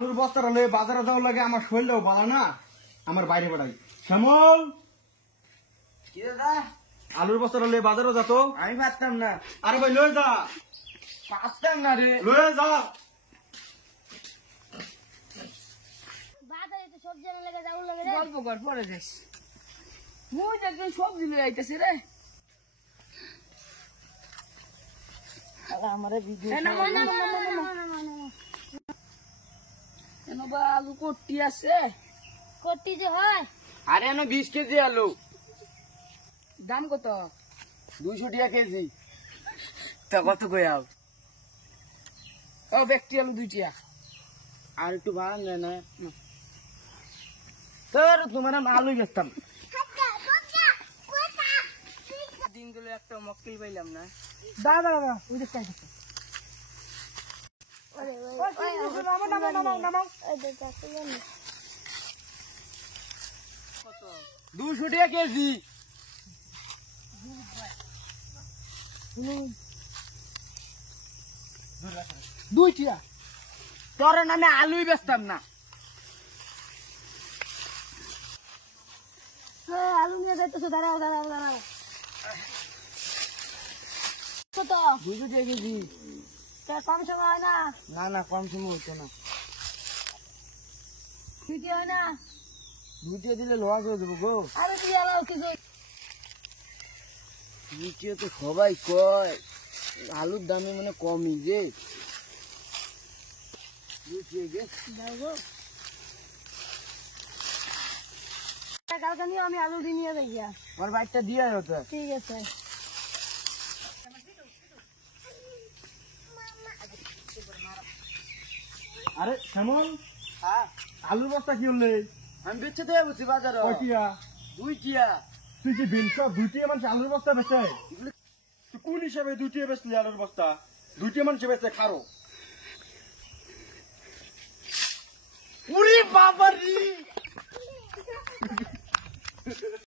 আলুর বস্তা হলে বাজারে যাওয়ার লাগে আমার শরীরটাও ভালো না, আমার বাইরে বেড়াই। শ্যামল, কি দাদা? আলুর বস্তা হলে বাজারে যা তো। আমি পারতাম না। আরে ভাই লয়ে যা। পারতাম না রে। লয়ে যা। বাজারে তো সবজি আনলে লেগে যাও লাগে রে। গল্প কর পরে যাস। মুই দেখি সবজি লই আইতাছি রে। আমারে ভিডিও এনো বা আলু কোটি আছে। কোটি যে হয় আরে এনো 20 কেজি আলু, দাম কত? 200 টাকা কেজি। তা কত কইয়াও? ও ব্যক্তি আলু 2 টাকা। আর একটু বাড়ান না। তোর তোমার আলু বেচতাম। দিনগুলো একটা মক্কেল পাইলাম না। দাদা দাদা ওই দেখ কাজ। ওরে নামাও। ওই দেখ আছে জানি। কত? 200 টাকা কেজি। দুই টাকা। তোর নামে আলুই বেচতাম না। আলু নিয়ে যাইতেছো, দাঁড়াও দাঁড়াও দাঁড়াও। কত 200 টাকা কেজি। তা কম সময় হয় না? না না, কম সময় হতো না। ঠিকই হয় না? 2 টাকা দিলে লস হয়ে যাবো গো। আরে তুই আলাও কিছু 2 টাকা তো সবাই কয়, আলুর দামে মানে কমই যে। 2 টাকা গে। দাও গো। কালকে নিয়ে আমি আলু নিয়ে যাই। আমার বাইকটা দিয়ে হতো। ঠিক আছে। আরে শ্যামল, হ্যাঁ, আলুর বস্তা কি হলে? আমি বেচে দিয়ে বলছি বাজারে। কয়টিয়া? 2 টাকা। তুই কি বিলছ? 2 টিয়া মানুষ আলুর বস্তা বেচে? তুই কোন হিসাবে 2 টিয়া বেচলি আলুর বস্তা? 2 টিয়া মানুষ বেচে খারো। উরি বাবা রে।